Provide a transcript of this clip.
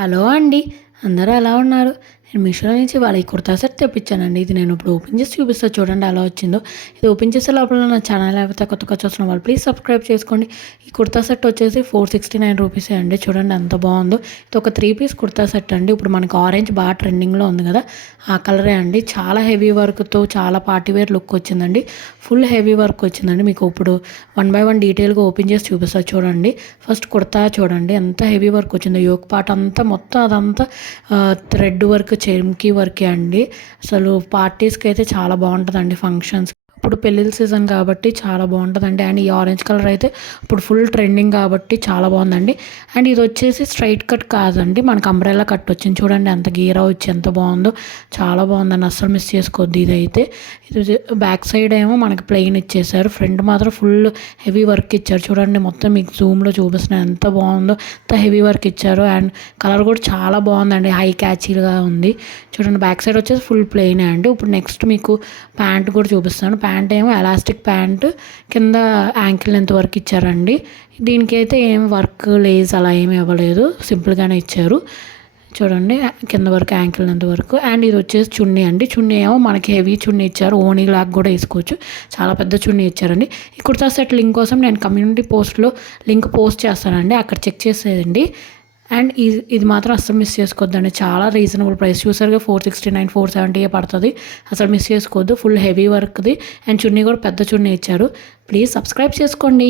Hello అండి. అందరూ ఎలా ఉన్నారు? నేను మీషోలో నుంచి ఇవాళ ఈ కుర్తా సెట్ తెప్పించానండి. ఇది నేను ఇప్పుడు ఓపెన్ చేసి చూపిస్తా చూడండి ఎలా వచ్చిందో. ఇది ఓపెన్ చేసే లోపల నా ఛానల్ లేకపోతే కొత్తగా చూస్తున్న వాళ్ళు ప్లీజ్ సబ్స్క్రైబ్ చేసుకోండి. ఈ కుర్తా సెట్ వచ్చేసి 469 రూపీసే అండి. చూడండి ఎంత బాగుందో. ఇది ఒక 3 పీస్ కుర్తా సెట్ అండి. ఇప్పుడు మనకి ఆరెంజ్ బాగా ట్రెండింగ్లో ఉంది కదా, ఆ కలరే అండి. చాలా హెవీ వర్క్తో చాలా పార్టీ వేర్ లుక్ వచ్చిందండి. ఫుల్ హెవీ వర్క్ వచ్చిందండి. మీకు ఇప్పుడు 1 బై 1 డీటెయిల్గా ఓపెన్ చేసి చూపిస్తా చూడండి. ఫస్ట్ కుర్తా చూడండి ఎంత హెవీ వర్క్ వచ్చిందో. యోక్ పార్ట్ అంతా మొత్తం అదంతా థ్రెడ్ వర్క్, చెమ్కీ వర్కే అండి. అసలు పార్టీస్కి అయితే చాలా బాగుంటుందండి, ఫంక్షన్స్. ఇప్పుడు పెళ్ళిళ్ళ సీజన్ కాబట్టి చాలా బాగుంటుందండి. అండ్ ఈ ఆరెంజ్ కలర్ అయితే ఇప్పుడు ఫుల్ ట్రెండింగ్ కాబట్టి చాలా బాగుందండి. అండ్ ఇది వచ్చేసి స్ట్రైట్ కట్ కాదండి, మనకు అంబ్రెల్లా కట్ వచ్చింది. చూడండి ఎంత గీరా వచ్చి ఎంత బాగుందో, చాలా బాగుందండి. అస్సలు మిస్ చేసుకోవద్దు. ఇదైతే ఇది బ్యాక్ సైడ్ ఏమో మనకి ప్లెయిన్ ఇచ్చేసారు, ఫ్రంట్ మాత్రం ఫుల్ హెవీ వర్క్ ఇచ్చారు. చూడండి మొత్తం మీకు జూమ్లో చూపిస్తున్నాను ఎంత బాగుందో, ఎంత హెవీ వర్క్ ఇచ్చారు. అండ్ కలర్ కూడా చాలా బాగుందండి, హై క్యాచీగా ఉంది. చూడండి బ్యాక్ సైడ్ వచ్చేసి ఫుల్ ప్లెయిన్ అండి. ఇప్పుడు నెక్స్ట్ మీకు ప్యాంట్ కూడా చూపిస్తాను. ప్యాంట్ ఏమో ఎలాస్టిక్ ప్యాంట్, కింద యాంకిల్ లెంత్ వరకు ఇచ్చారండి. దీనికి అయితే ఏం వర్క్ లేస్ అలా ఏమి ఇవ్వలేదు, సింపుల్గానే ఇచ్చారు. చూడండి కింద వరకు యాంకిల్ లెంత్ వరకు. అండ్ ఇది వచ్చేసి చున్నీ అండి. చున్నీ ఏమో మనకి హెవీ చున్నీ ఇచ్చారు, ఓనీ లాగా కూడా వేసుకోవచ్చు. చాలా పెద్ద చున్నీ ఇచ్చారండి. ఈ కుర్తా సెట్ లింక్ కోసం నేను కమ్యూనిటీ పోస్ట్లో లింక్ పోస్ట్ చేస్తానండి, అక్కడ చెక్ చేసేయండి. అండ్ ఇది మాత్రం అస్సలు మిస్ చేసుకోవద్దండి. చాలా రీజనబుల్ ప్రైస్. చూసారుగా 469, 470 పడుతుంది. అసలు మిస్ చేసుకోవద్దు. ఫుల్ హెవీ వర్క్ది. అండ్ చున్నీ కూడా పెద్ద చున్నీ ఇచ్చారు. ప్లీజ్ సబ్స్క్రైబ్ చేసుకోండి.